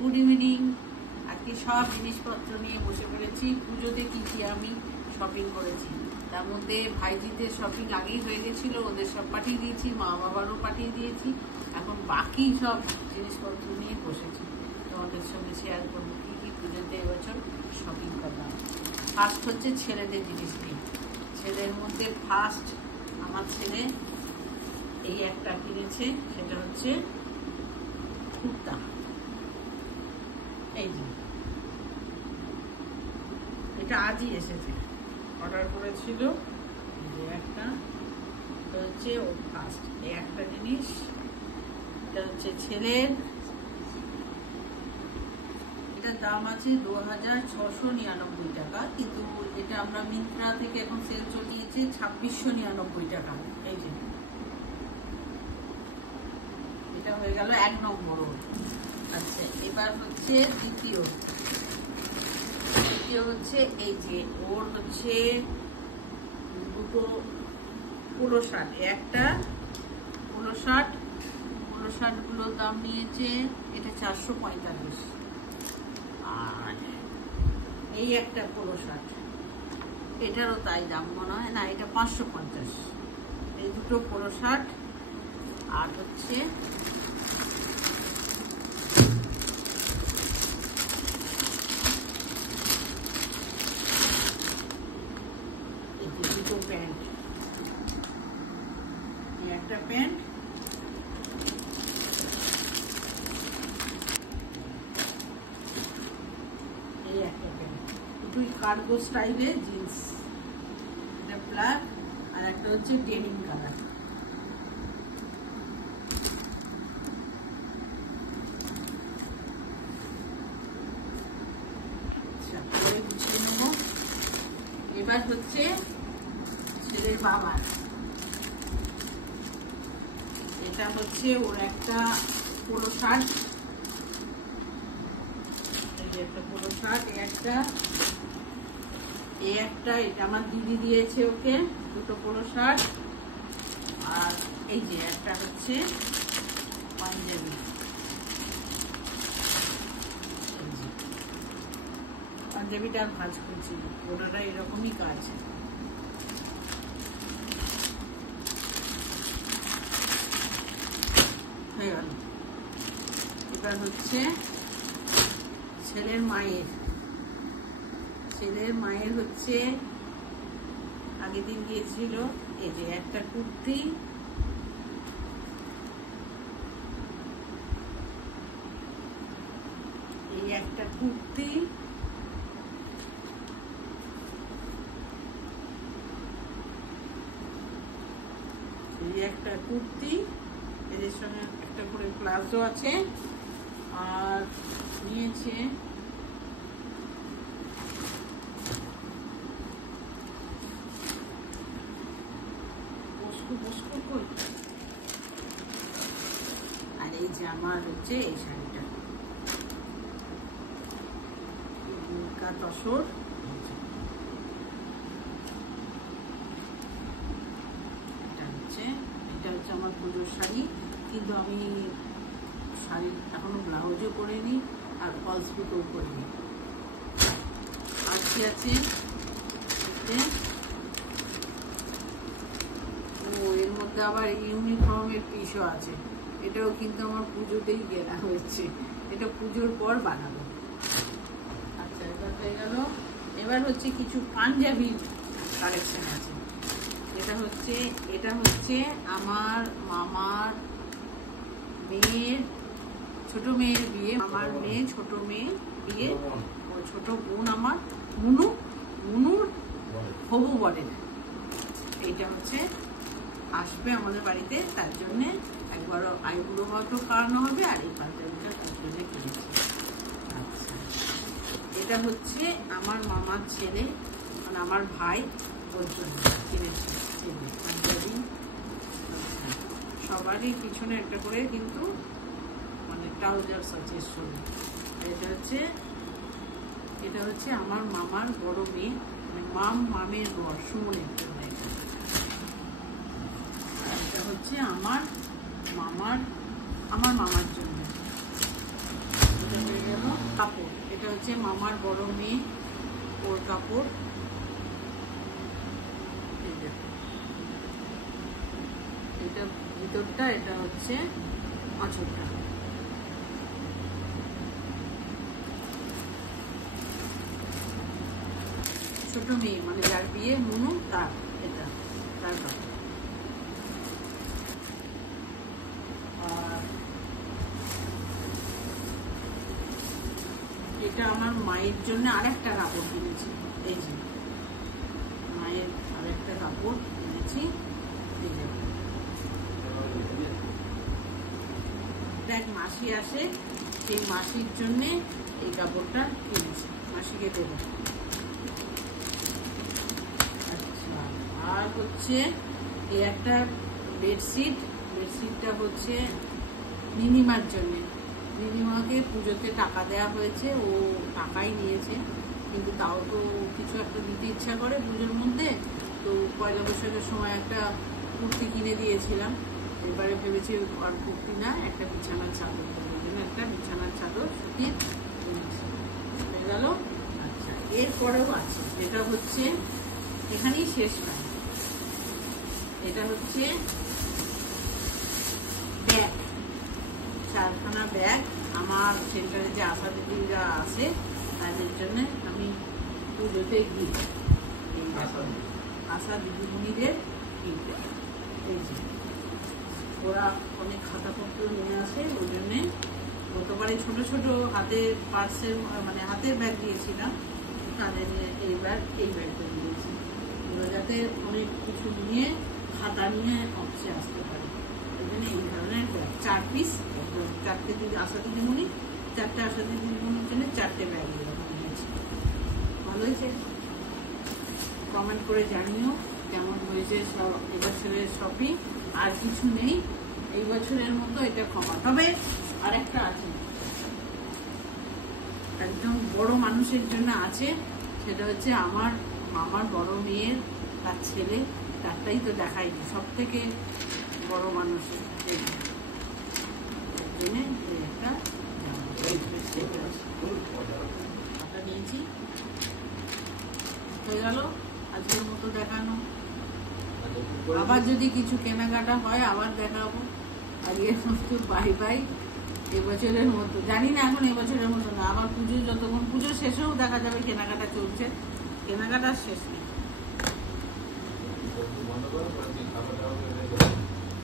Good evening. আজকে সব জিনিসপত্র নিয়ে বসে পড়েছি। পুজোতে কি কি আমি শপিং করেছি, তার মধ্যে ভাইজিদের শপিং আগেই হয়ে গেছিল, ওদের সব পাঠিয়ে দিয়েছি, মা বাবারও পাঠিয়ে দিয়েছি। এখন বাকি সব জিনিসপত্র নিয়ে বসেছি, তোমাদের সঙ্গে শেয়ার করবো কি কি পুজোতে এবছর শপিং করলাম। ফার্স্ট হচ্ছে ছেলেদের জিনিস নিয়ে। ছেলের মধ্যে ফার্স্ট আমার ছেলে এই একটা কিনেছে, সেটা হচ্ছে কুর্তা। এই যে এটা আজই এসেছে, অর্ডার করেছিল। এই যে একটা হচ্ছে ও ফার্স্ট এই একটা জিনিস, এটা হচ্ছে ছেলের। এটার দাম আছে 2699 টাকা, কিন্তু এটা আমরা মিন্ত্রা থেকে এখন সেল চলিয়েছে 2699 টাকা। এই যে এটা হয়ে গেল 1 নম্বর। আচ্ছা, এবার হচ্ছে দ্বিতীয় হচ্ছে এই যে ওর হচ্ছে দুটো পোলো শার্ট, একটা পোলো শার্ট গুলোর দাম নিয়েছে এটা 445। আর এই একটা পোলো শার্ট, এটারও তাই দাম মনে হয়, না এটা 550। এই দুটো পোলো শার্ট আর হচ্ছে দুটো প্যান্ট, এই একটা প্যান্ট, এই একটা প্যান্ট, দুটোই কার্গো স্টাইলে জিন্স। এটা ব্ল্যাক আর একটা হচ্ছে ডেনিম কালার। আচ্ছা, পরে গুছিয়ে নেব। এবার হচ্ছে ছেলের বাবার, এটা হচ্ছে ওর একটা পোলো শার্ট, এই যে একটা পোলো শার্ট, এই একটা এটা আমার দিদি দিয়েছে ওকে, দুটো পোলো শার্ট। আর এই যে একটা হচ্ছে পাঞ্জাবি, পাঞ্জাবিটা আর ভাঁজ করছি, ওটা এরকমই কাজ। হয়ে গেল। এবার হচ্ছে ছেলের মায়ের হচ্ছে আগের দিন দিয়েছিল এই যে একটা কুর্তি, এই একটা কুর্তি, এদের সঙ্গে একটা করে প্লাজো আছে। আর নিয়েছে আর এই যে আমার হচ্ছে এই শাড়িটা তসর। এটা হচ্ছে আমার পুজোর শাড়ি, কিন্তু আমি শাড়ি এখনো ব্লাউজও করিনি আর ফলস পিকও করিনি। আর কি আছে, এর মধ্যে আবার ইউনিফর্মের পিসও আছে, এটাও কিন্তু আমার পুজোতেই কেনা হয়েছে, এটা পুজোর পর বানাবো। আচ্ছা, এবার হয়ে গেল। এবার হচ্ছে কিছু পাঞ্জাবির কালেকশন আছে। এটা হচ্ছে আমার মামার মেয়ের ছোট মেয়ের বিয়ে, আমার মেয়ে ছোট মেয়ে বিয়ে, ও ছোট বোন আমার মুনুর হবু বরের। এইটা হচ্ছে আসবে আমাদের বাড়িতে, তার জন্য একবার আইবুড়ো ভাতও খাওয়ানো হবে, আর এই পাঞ্জাবিটা তার জন্য কিনেছি। আচ্ছা, এটা হচ্ছে আমার মামার ছেলে, মানে আমার ভাই, ওর জন্য কিনেছি পাঞ্জাবি। সবারই পিছনে একটা করে কিন্তু মানে ট্রাউজার্স আছে সঙ্গে। এটা হচ্ছে আমার মামার বড় মেয়ে, মানে মামের বর সুমনের জন্য। এটা হচ্ছে আমার মামার জন্য। এটা হয়ে গেল। হচ্ছে মামার বড় মেয়ে, ওর কাপড়। এটা ভিতরটা, এটা হচ্ছে আঁচলটা। ছোট মেয়ে মানে যার বিয়ে মনু, তার এটা তার কাপড়। আর এটা আমার মায়ের জন্য আরেকটা কাপড় কিনেছি। এই যে মায়ের আরেকটা কাপড় কিনেছি। এই যে এক মাসি আসে, সেই মাসির জন্য এই কাপড়টা কিনেছি, মাসিকে দেবো। আচ্ছা, আর হচ্ছে এই একটা বেডশিট। বেডশিটটা হচ্ছে নিনিমার জন্য। নিনিমাকে পুজোতে টাকা দেওয়া হয়েছে, ও টাকাই নিয়েছে, কিন্তু তাও তো কিছু একটা দিতে ইচ্ছা করে পুজোর মধ্যে। তো পয়লা বৈশাখের সময় একটা কুর্তি কিনে দিয়েছিলাম, এবারে ভেবেছি আর কুর্তি না, একটা বিছানার চাদর দেবো, একটা বিছানার চাদর সুতির হয়ে গেল। আচ্ছা, এরপরেও আছে, যেটা হচ্ছে এখানেই শেষ হয়। এটা হচ্ছে ব্যাগ, 4খানা ব্যাগ। আমার সেন্টারে যে আশা দিদিরা আছে তাদের জন্য আমি পুজোতে গিয়ে আশা দিদিমণিদের কিনতে, এই যে ওরা অনেক খাতাপত্র নিয়ে আসে, ওই জন্যে গতবারে ছোট ছোট হাতের পার্সের মানে হাতের ব্যাগ দিয়েছিলাম, তাদের এই ব্যাগটা দিয়েছি, যাতে অনেক কিছু নিয়ে খাতা নিয়ে অফিসে আসতে পারে। ওই জন্য এই ধরনের 4 পিস, 4টে দিদি আশা দিদিমণি, 4টে আশা দিদিমণির জন্য 4টে ব্যাগ এরকম নিয়েছি। ভালো হয়েছে? কমেন্ট করে জানিও কেমন হয়েছে সব এবছরের শপিং। আর কিছু নেই এই বছরের মতো, এটা ক্ষমা। তবে আরেকটা আছে, একদম বড় মানুষের জন্য আছে, সেটা হচ্ছে আমার মামার বড় মেয়ের, তার ছেলে, তারটাই তো দেখাইনি, সব থেকে বড় মানুষের জন্য একটা নিয়েছি। হয়ে গেল আজকের মতো দেখানো। আবার যদি কিছু কেনাকাটা হয় আবার দেখাবো। আজকের মতো বাই বাই। এবছরের মতো জানি না, এখন এবছরের মতো না, আবার পুজো, যতক্ষণ পুজো শেষেও দেখা যাবে কেনাকাটা চলছে, কেনাকাটার শেষ নেই।